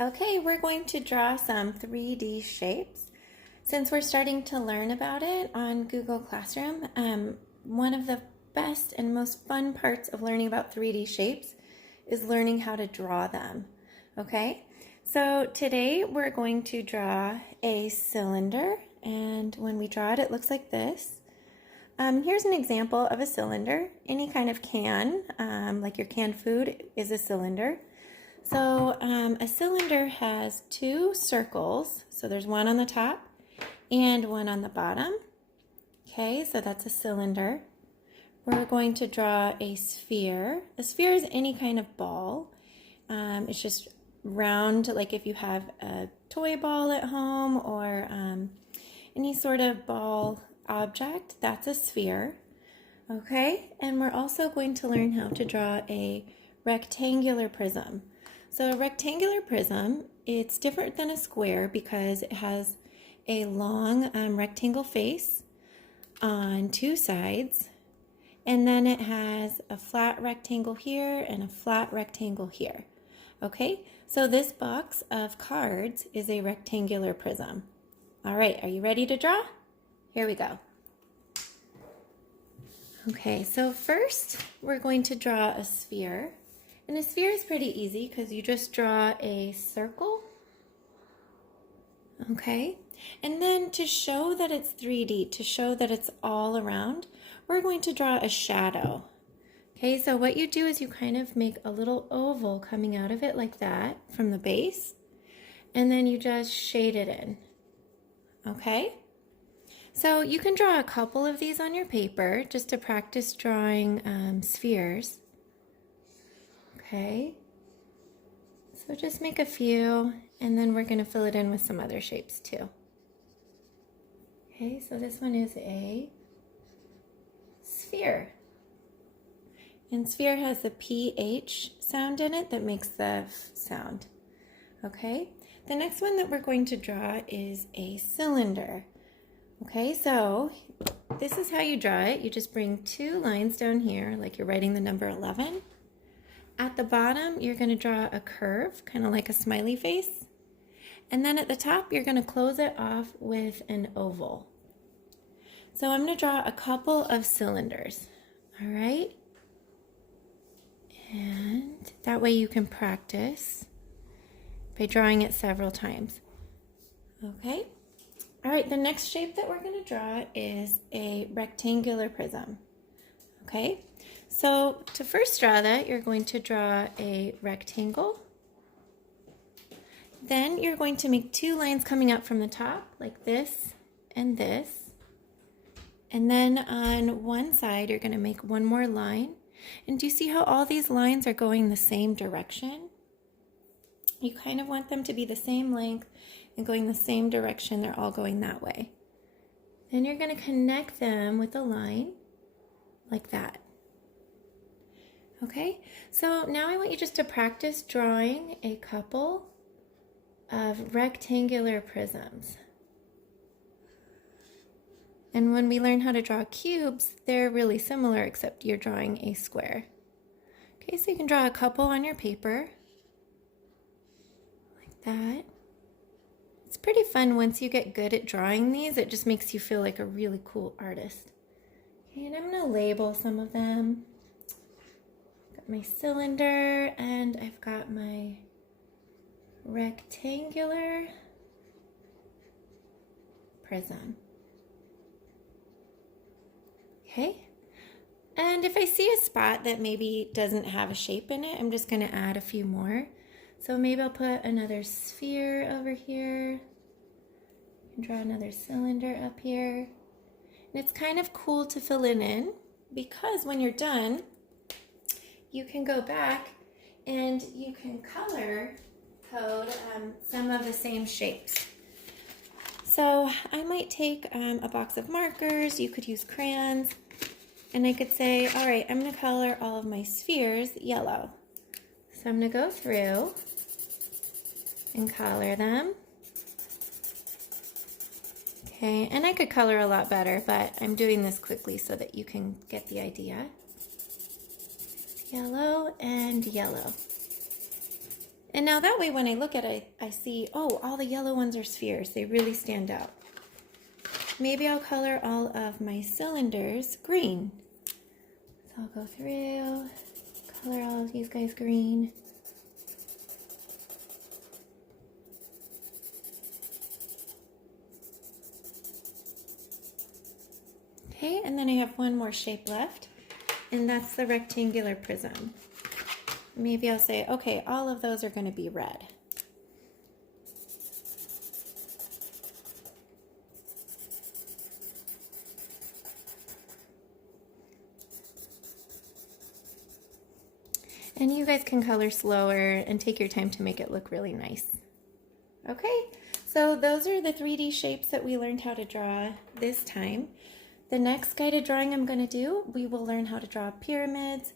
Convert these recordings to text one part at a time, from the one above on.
Okay, we're going to draw some 3D shapes. Since we're starting to learn about it on Google Classroom, one of the best and most fun parts of learning about 3D shapes is learning how to draw them. Okay, so today we're going to draw a cylinder, and when we draw it, it looks like this. Here's an example of a cylinder. Any kind of can, like your canned food, is a cylinder. So a cylinder has two circles. So there's one on the top and one on the bottom. Okay, so that's a cylinder. We're going to draw a sphere. A sphere is any kind of ball. It's just round, like if you have a toy ball at home or any sort of ball object, that's a sphere. Okay, and we're also going to learn how to draw a rectangular prism. So a rectangular prism, it's different than a square because it has a long rectangle face on two sides, and then it has a flat rectangle here and a flat rectangle here. Okay, so this box of cards is a rectangular prism. All right, are you ready to draw? Here we go. Okay, so first we're going to draw a sphere. And a sphere is pretty easy because you just draw a circle. Okay, and then to show that it's 3D, to show that it's all around, we're going to draw a shadow. Okay, so what you do is you kind of make a little oval coming out of it like that from the base, and then you just shade it in. Okay, so you can draw a couple of these on your paper just to practice drawing spheres. Okay, so just make a few, and then we're going to fill it in with some other shapes too. Okay, so this one is a sphere. And sphere has the PH sound in it that makes the F sound. Okay, the next one that we're going to draw is a cylinder. Okay, so this is how you draw it. You just bring two lines down here, like you're writing the number 11. At the bottom, you're going to draw a curve, kind of like a smiley face. And then at the top, you're going to close it off with an oval. So I'm going to draw a couple of cylinders, all right? And that way you can practice by drawing it several times. Okay? All right, the next shape that we're going to draw is a rectangular prism. Okay? So to first draw that, you're going to draw a rectangle. Then you're going to make two lines coming up from the top, like this and this. And then on one side, you're going to make one more line. And do you see how all these lines are going the same direction? You kind of want them to be the same length and going the same direction. They're all going that way. Then you're going to connect them with a line like that. Okay, so now I want you just to practice drawing a couple of rectangular prisms. And when we learn how to draw cubes, they're really similar except you're drawing a square. Okay, so you can draw a couple on your paper, like that. It's pretty fun once you get good at drawing these. It just makes you feel like a really cool artist. Okay, and I'm going to label some of them. My cylinder, and I've got my rectangular prism. Okay, and if I see a spot that maybe doesn't have a shape in it, I'm just going to add a few more. So maybe I'll put another sphere over here and draw another cylinder up here. And it's kind of cool to fill it in because when you're done, you can go back and you can color code some of the same shapes. So I might take a box of markers, you could use crayons, and I could say, all right, I'm going to color all of my spheres yellow. So I'm going to go through and color them. Okay, and I could color a lot better, but I'm doing this quickly so that you can get the idea. Yellow and yellow. And now that way when I look at it, I see, oh, all the yellow ones are spheres. They really stand out. Maybe I'll color all of my cylinders green. So I'll go through, color all of these guys green. Okay, and then I have one more shape left, and that's the rectangular prism. Maybe I'll say, okay, all of those are going to be red. And you guys can color slower and take your time to make it look really nice. Okay, so those are the 3D shapes that we learned how to draw this time. The next guided drawing I'm going to do, we will learn how to draw pyramids,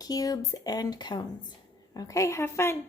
cubes, and cones. Okay, have fun.